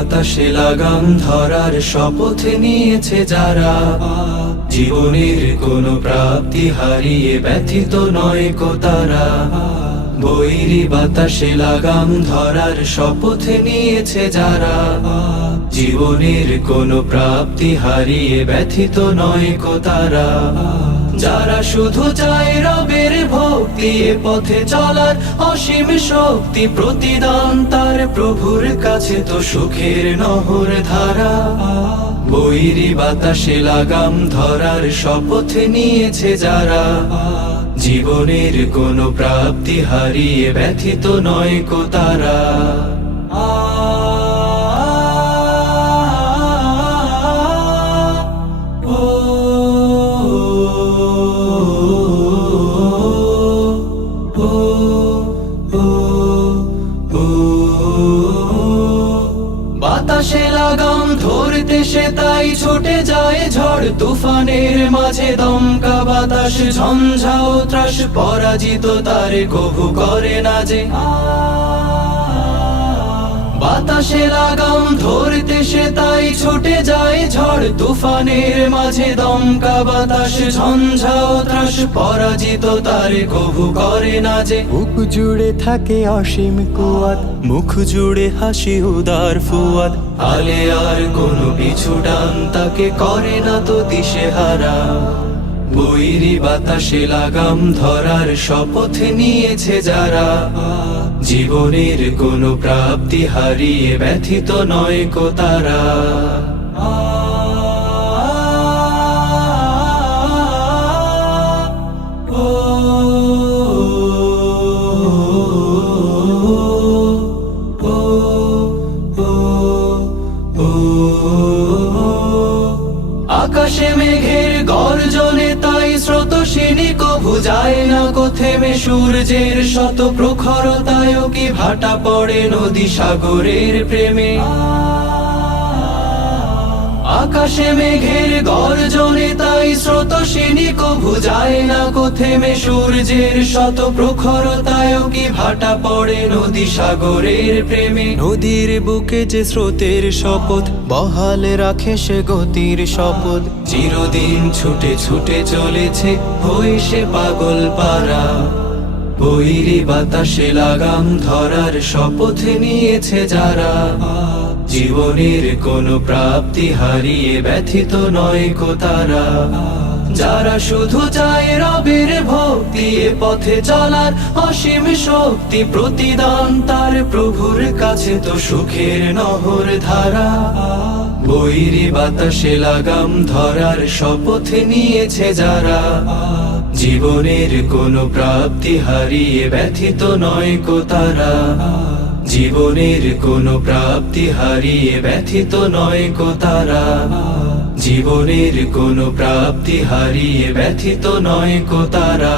বাতাসে লাগাম ধরার শপথ নিয়েছে যারা, জীবনের কোনো প্রাপ্তি হারিয়ে ব্যথিত নয় কো তারা। বৈরী বাতাসে লাগাম ধরার শপথ নিয়েছে যারা, জীবনের কোনো প্রাপ্তি হারিয়ে ব্যথিত নয় কো তারা। যারা শুধু চায় রবের ভক্তি, এ পথে চলার অসীম শক্তি, প্রতিদান তার প্রভুর কাছে তো সুখের নহর ধারা। বৈরী বাতাসে লাগাম ধরার শপথ নিয়েছে যারা, জীবনের কোনো প্রাপ্তি হারিয়ে ব্যথিত নয় কো তারা। বাতাসে লাগাম ধরতে সে তাই ছুটে যায় ঝড় তুফানের মাঝে, দমকা বাতাস ঝঞ্ঝাও ত্রাস, পরাজিত তারে কভু করে না যে। বাতাসে লাগাম ধরতে সে তাই ছুটে যায় ঝড় তুফানের মাঝে, দমকা বাতাস ঝঞ্ঝাও ত্রাস, পরাজিত তারে কভু করে না যে। বুক জুড়ে থাকে অসীম কুয়াত, মুখ জুড়ে হাসি উদার ফুয়াদ, আলে আর কোনো পিছু ডান তাকে করে না তো দিশেহারা। বৈরী বাতাসে লাগাম ধরার শপথ নিয়েছে যারা, জীবনের কোনো প্রাপ্তি হারিয়ে ব্যথিত নয় কো তারা। আকাশে মেঘের গর্জনে তাই স্রোতস্বিনী কভু যায় না কো থেমে, সূর্যের শত প্রখরতায় কি ভাটা পড়ে নদী সাগরের প্রেমে। আকাশে মেঘের গর্জনে তাই স্রোতস্বিনী কভু যায় না কো থেমে, সূর্যের শত প্রখরতায় কি ভাটা পড়ে নদী সাগরের প্রেমে। নদীর বুকে যে স্রোতের শপথ, বহাল রাখে সে গতির শপথ, চিরদিন ছুটে ছুটে চলেছে হয়ে সে পাগল পারা। বৈরী বাতাসে লাগাম ধরার শপথ নিয়েছে যারা, জীবনের কোনো প্রাপ্তি হারিয়ে ব্যথিত নয় কো তারা। যারা শুধু চায় রবের ভক্তি, এ পথে চলার অসীম শক্তি, প্রতিদান তার প্রভুর কাছে তো সুখের নহর ধারা। বৈরী বাতাসে লাগাম ধরার শপথ নিয়েছে যারা, জীবনের কোনো প্রাপ্তি হারিয়ে ব্যথিত নয় কো তারা। জীবনের কোনো প্রাপ্তি হারিয়ে ব্যথিত নয় কো তারা। জীবনের কোনো প্রাপ্তি হারিয়ে ব্যথিত নয় কো তারা।